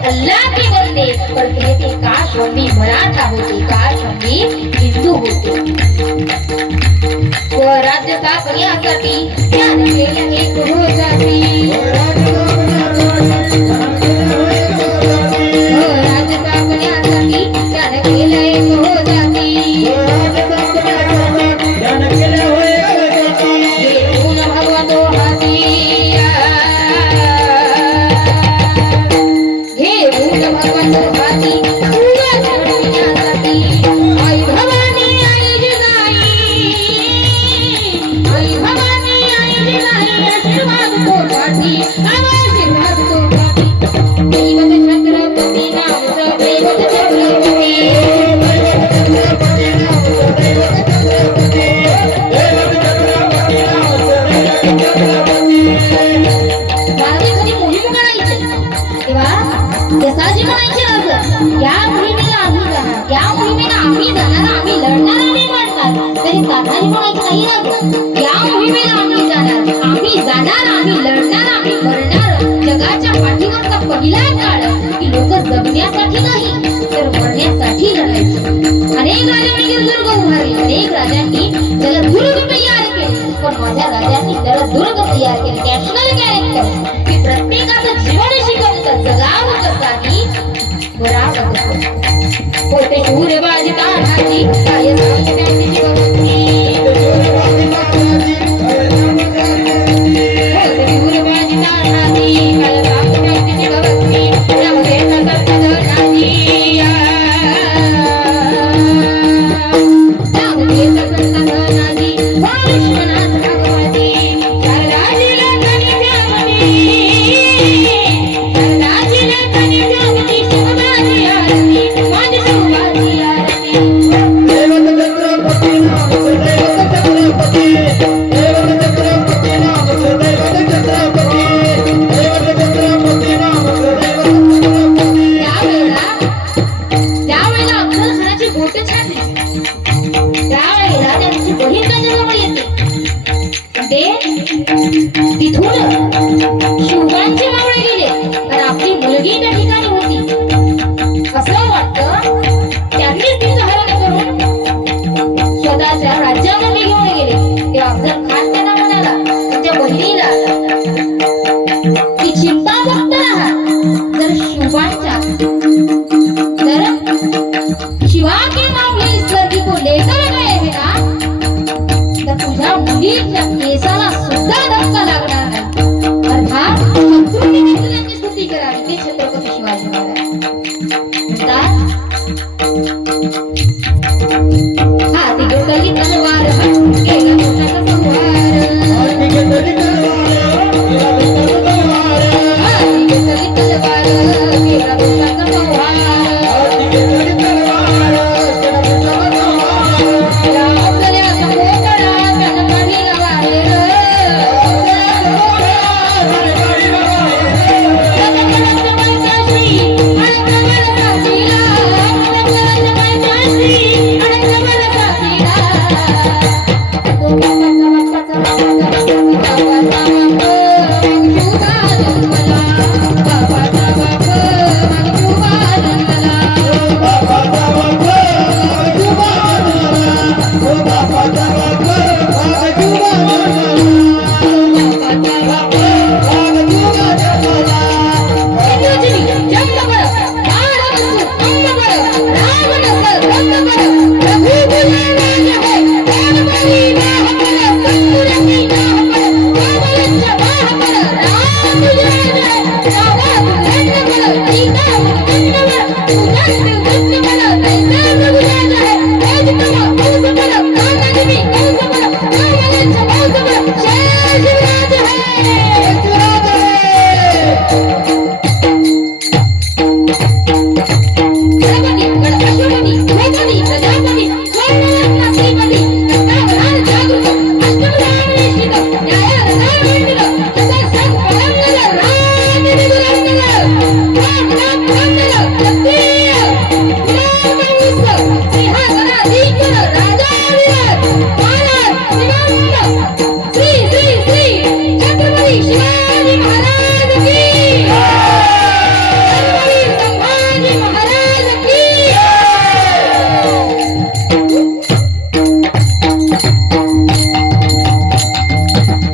अल्लाह के बंदे पर कहते काश हम भी मराठा होते, काश हम भी हिंदू होते। व राज्य स्थापण्यासाठी त्याने केलं एक हो जाती, राज्य स्थापण्यासाठी त्याने केलं एक हो जाती। घेऊन भगवतो हाती, घेऊन भगवतो हाती तुझ्या घडविण्यासाठी। आई भवानी आई जिजाई, आई भवानी आई जिजाई आशीर्वाद तो पाठी, आशीर्वाद तो पाठी। दैवत छत्रपती नामचं, दैवत छत्रपती, महाराज कधी मोहीम काढायची तेव्हा जसाजी म्हणायचे असं, या मोहिमेला आम्ही जाणार, या मोहिमेला आम्ही जाणार, आम्ही लढणार आणि मारणार। तरी तानाजी म्हणायचे नाही ना, या मोहिमेला आम्ही जाणार, आम्ही जाणार, आम्ही लढणार, आम्ही मरणार। जगाच्या पाठीवरचा पहिला काळ की लोक जगण्यासाठी नाही तर मरण्यासाठी लढायचे। अनेक राजांनी गिरदुर्ग उभारले, अनेक राजांनी जलदुर्ग तयार केले, पण माझ्या राजांनी जलदुर्ग तयार केले। नॅशनल कॅरेक्टर की प्रत्येकाचं जीवन शिकवतं, जगावं कसाही बराबर होते। शूरबाजी तानाजी काय सांगते त्यांची भक्ती, होते शूरबाजी तानाजी काय सांगते त्यांची भक्ती। त्यामध्ये नसत धनाजी, त्यामध्ये नसत धनाजी, विश्वनाथ भगवती सरदाजीला कणी द्यावती, सरदाजीला कणी द्यावती। शिवबाजी आरती माझी शिवबाजी आरती। दैवत छत्रपती नामचं, दैवत छत्रपती, दैवत छत्रपती नामचं, दैवत छत्रपती, दैवत छत्रपती नामचं, दैवत छत्रपती। त्यावेळेला अफजलखानाची बोटं छाटली, त्यावेळेला त्यांची बहीण त्याच्याजवळ येते, ते तिथून शिवबांचे मावळे गेले आणि आपली मुलगी त्या ठिकाणी होती। असं वाटतं त्यांनीच तिचं हरण करून स्वतःच्या राज्यामध्ये घेऊन गेले। ते अफजल खान त्यांना म्हणाला, त्यांच्या बहिणीला, की चिंता मुक्त राहा, जर शिवबांच्या, जर शिवा के मावले इस लड़की को लेकर गए हैं ना, तर तुझ्या मुलीच्या केसाला सुद्धा धक्का लागणार नाही। अर्थात शत्रूंनी त्यांची स्तुती करावी, ते छत्रपती शिवाजी महाराज।